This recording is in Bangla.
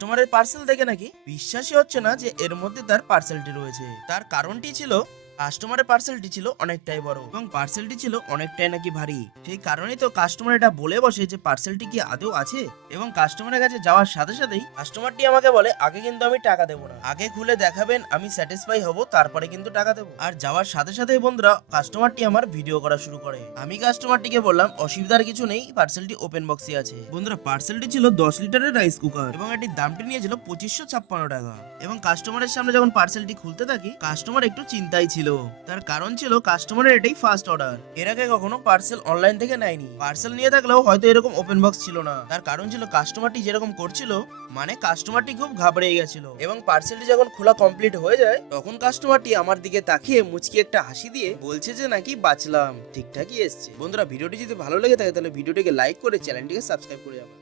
কাস্টমারের পার্সেল দেখে নাকি বিশ্বাসই হচ্ছে না যে এর মধ্যে তার পার্সেলটি রয়েছে। তার কারণটি ছিল কাস্টমারের পার্সেলটি ছিল অনেকটাই বড় এবং পার্সেলটি ছিল অনেকটাই নাকি ভারী। সেই কারণেই তো কাস্টমার এটা বলে বসে যে পার্সেলটি কি আদৌ আছে। এবং কাস্টমারের কাছে যাওয়ার সাথে সাথেই কাস্টমারটি আমাকে বলে আগে কিন্তু আমি টাকা দেবো না, আগে খুলে দেখাবেন, আমি স্যাটিসফাই হব, তারপরে কিন্তু টাকা দেবো। আর যাওয়ার সাথে সাথেই বন্ধুরা কাস্টমারটি আমার ভিডিও করা শুরু করে। আমি কাস্টমারটিকে বললাম অসুবিধার কিছু নেই, পার্সেলটি ওপেন বক্সে আছে। বন্ধুরা পার্সেলটি ছিল 10 লিটারের রাইস কুকার এবং এটির দামটি নিয়েছিল 2556 টাকা। এবং কাস্টমারের সামনে যখন পার্সেলটি খুলতে থাকি কাস্টমার একটু চিন্তায় ছিল। তার কারণ ছিল কাস্টমারের এটাই ফার্স্ট অর্ডার, এর আগে কখনো পার্সেল অনলাইন থেকে নেয়নি। পার্সেল নিয়ে থাকলেও হয়তো এরকম ওপেন বক্স ছিল না। তার কারণ ছিল কাস্টমারটি যেরকম করছিল, মানে কাস্টমারটি খুব ঘাবড়ে গেছিল। এবং পার্সেলটি যখন খোলা কমপ্লিট হয়ে যায় তখন কাস্টমারটি আমার দিকে তাকিয়ে মুচকি একটা হাসি দিয়ে বলছে যে নাকি বাঁচলাম, ঠিকঠাকই এসছে। বন্ধুরা ভিডিওটি যদি ভালো লেগে থাকে তাহলে ভিডিওটিকে লাইক করে চ্যানেলটিকে সাবস্ক্রাইব করে যাবেন।